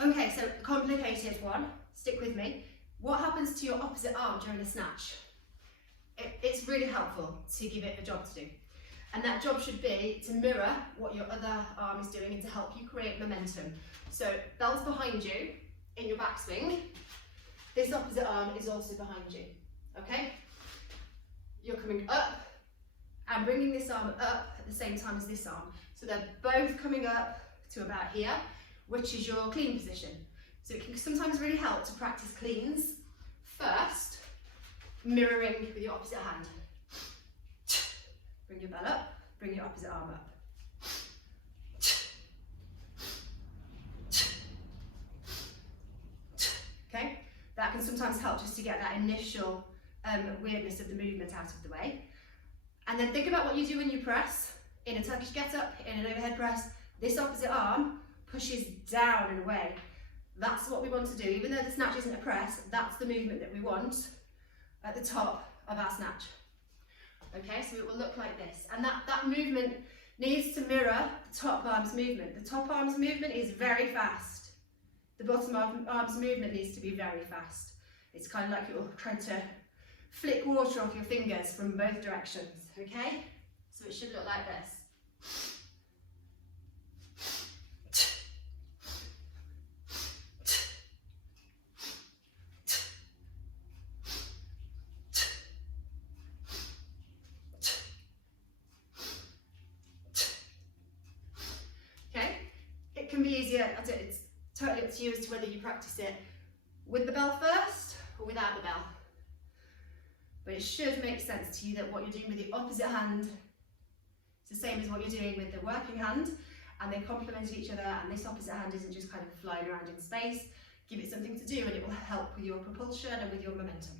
Okay, so a complicated one, stick with me. What happens to your opposite arm during a snatch? It's really helpful to give it a job to do. And that job should be to mirror what your other arm is doing and to help you create momentum. So bell's behind you in your backswing. This opposite arm is also behind you, okay? You're coming up and bringing this arm up at the same time as this arm. So they're both coming up to about here, which is your clean position. So it can sometimes really help to practice cleans first, mirroring with your opposite hand. Bring your bell up, bring your opposite arm up. Okay, that can sometimes help just to get that initial weirdness of the movement out of the way. And then think about what you do when you press. In a Turkish get-up, in an overhead press, this opposite arm pushes down and away. That's what we want to do. Even though the snatch isn't a press, that's the movement that we want at the top of our snatch. Okay, so it will look like this. And that movement needs to mirror the top arm's movement. The top arm's movement is very fast. The bottom arm's movement needs to be very fast. It's kind of like you're trying to flick water off your fingers from both directions, okay? So it should look like this. Can be easier, it's totally up to you as to whether you practice it with the bell first or without the bell. But it should make sense to you that what you're doing with the opposite hand is the same as what you're doing with the working hand, and they complement each other, and this opposite hand isn't just kind of flying around in space. Give it something to do and it will help with your propulsion and with your momentum.